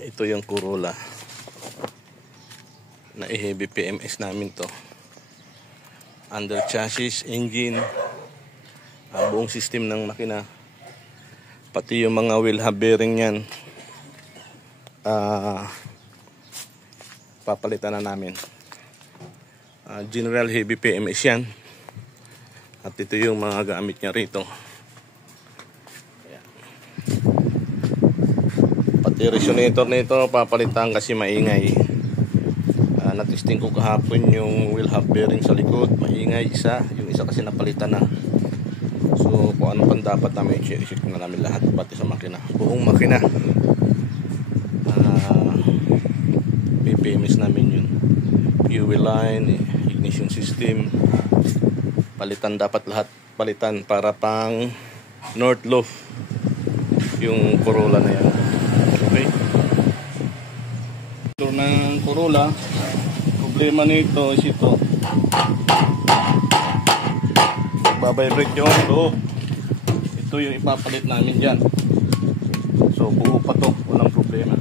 ito yung Corolla na heavy PMS namin to. Under chassis, engine, buong system ng makina, pati yung mga wheel hub bearing yan, papalitan na namin. General heavy PMS yan, at ito yung mga gamit niya rito. Pati resonator nito papalitan kasi maingay. Natesting ko kahapon yung wheel hub bearing sa likod, maingay isa, yung isa kasi napalitan na. So kung ano pang dapat namin, i-check na namin lahat, pati sa makina, buong makina. PPMS namin yun, fuel line, ignition system, palitan, dapat lahat palitan para pang north loaf yung Corolla na yan. Okay, ito ng Corolla. Problema nito is ito, babibrate yung loob. Ito yung ipapalit namin dyan. So buo pa to, walang problema.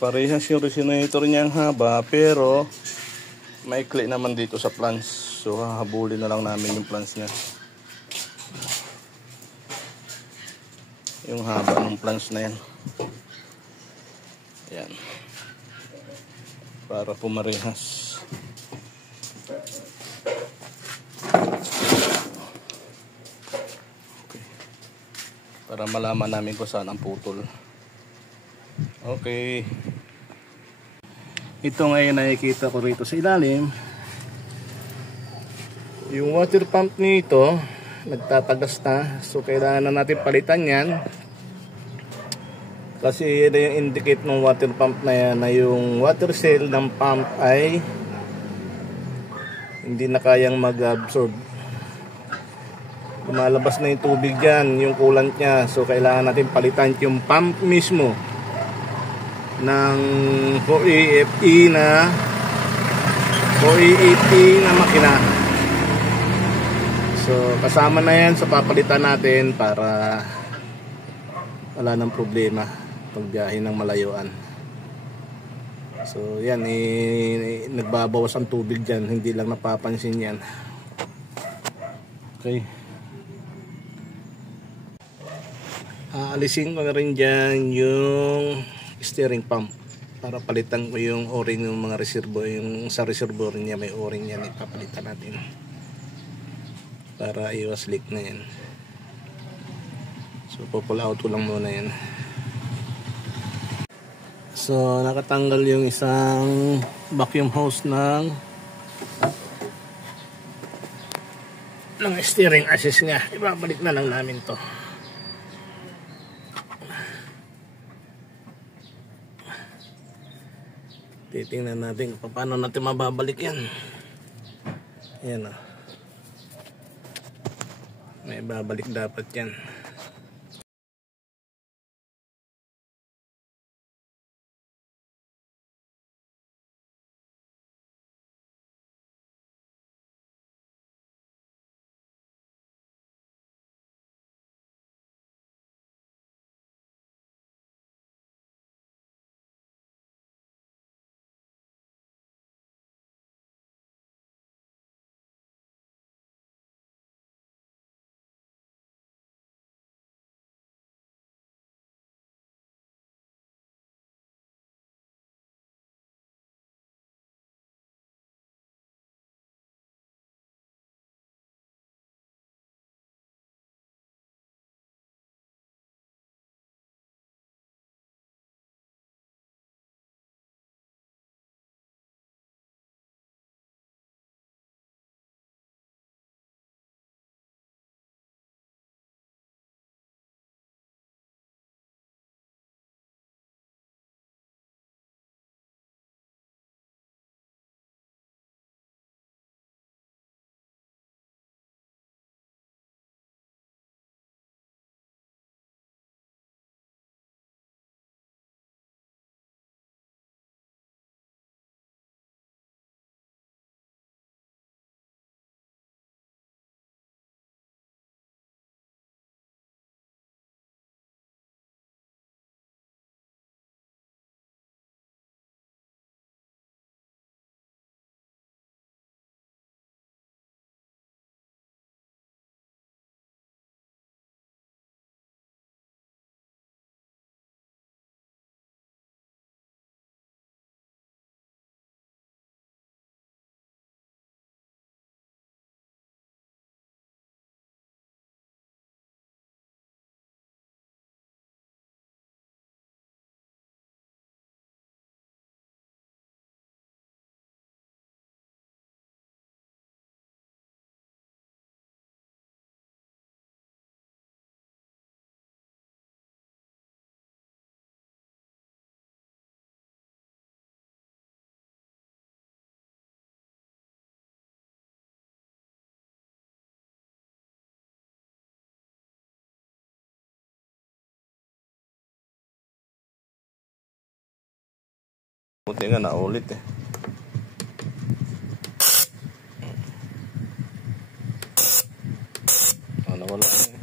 Parehas yung resonator niya ang haba, pero maikli naman dito sa plans. So hahabulin na lang namin yung plans niya, yung haba ng plans na yan. Ayan, para pumarehas. Okay, para malaman namin kung saan ang putol. Okay, ito ngayon nakikita ko rito sa ilalim, yung water pump nito nagtatagas na. So kailangan na natin palitan yan, kasi yun yung indicate ng water pump na yan, na yung water cell ng pump ay hindi na kayang mag-absorb. Lumalabas na yung tubig dyan, yung coolant nya. So kailangan natin palitan yung pump mismo ng 4E na makina. So kasama na yan sa papalitan natin para wala nang problema pagbiyahe ng malayuan. So yan, nagbabawas ang tubig dyan, hindi lang napapansin yan. Okay, aalisin ko na rin dyan yung steering pump para palitan ko yung o-ring ng mga reservoir. Yung sa reservoir niya may o-ring yan, ipapalitan natin para iwas leak na yan. So pull out ko lang muna yan. So nakatanggal yung isang vacuum hose ng steering assist niya. Ibabalik na lang namin to. Titingnan natin kung paano natin mababalik yan. Ayan o, may babalik dapat yan. Buti nga naulit eh. Nawala na eh.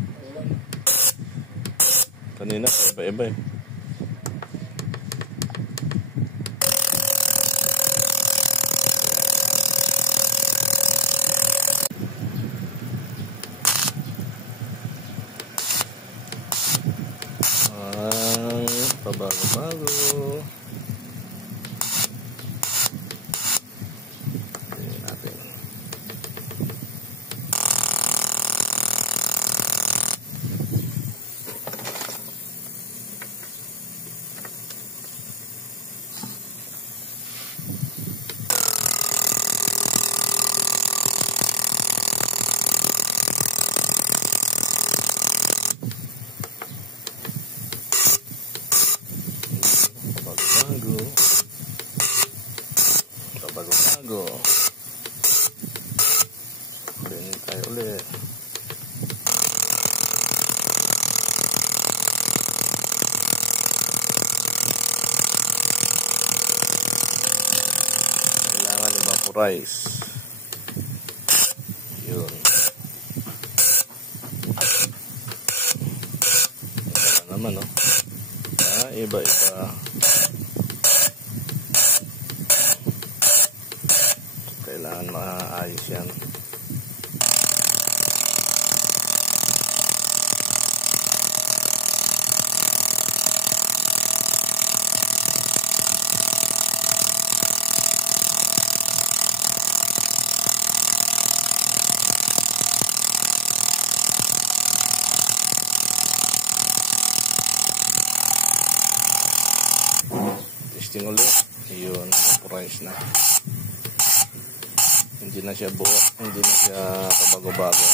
Kanina iba-iba eh. Pabago-bago. Tingnan natin. Bago-bago. Kunin tayo ulit. Kailangan i-vaporize. Yun. Iba naman, no? Iba-iba. Kailangan maayos yan. Testing ulit. Yun, vaporize na. Hindi na siya buo, hindi na siya pabago-bago.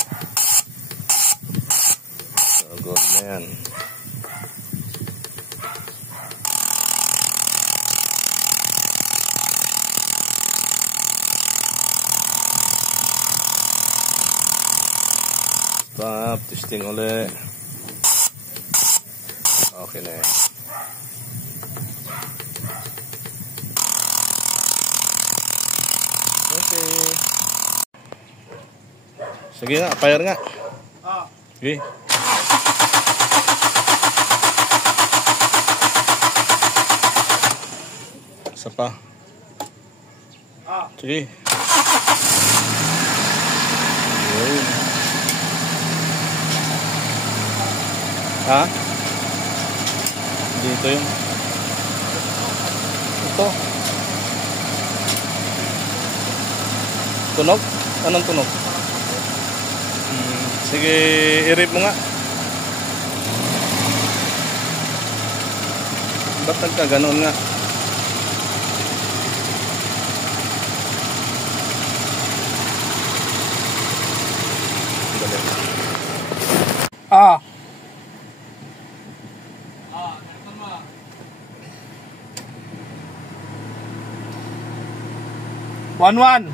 So good na yan. Stop, testing ulit. Okay na yan. Okay. Sige nga, fire nga. Sige. Isa pa. Sige. Yun. Ha? Dito yun. Ito. Tunog? Anong tunog? Sige, i-rip mo nga. Ba't nagkaganon nga? Ah. 1-1.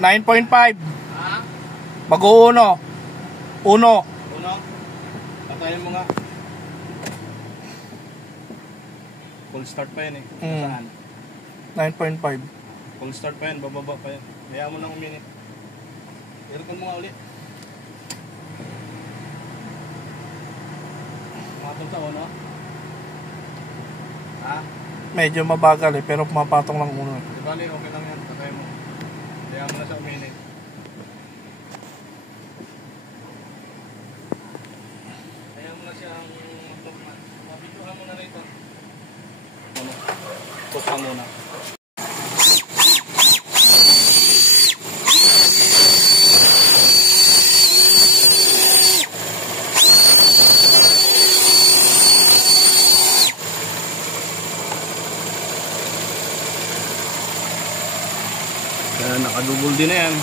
9.5. Mag-uuno. Uno. Patayin mo nga. Full start pa yan eh. Saan? 9.5. Full start pa yan, bababa pa yan. Hayaan mo nang uminit. Aircon mo nga ulit. Matong sa uno? Ha? Medyo mabagal eh, pero pumapatong lang uno. Di bali, okay lang yan. Patayin mo. Hayaan mo na siya uminit. Hayaan mo na siyang magtukman. Mabituhan mo na rito. Tukman muna. Nakadubol din na yan.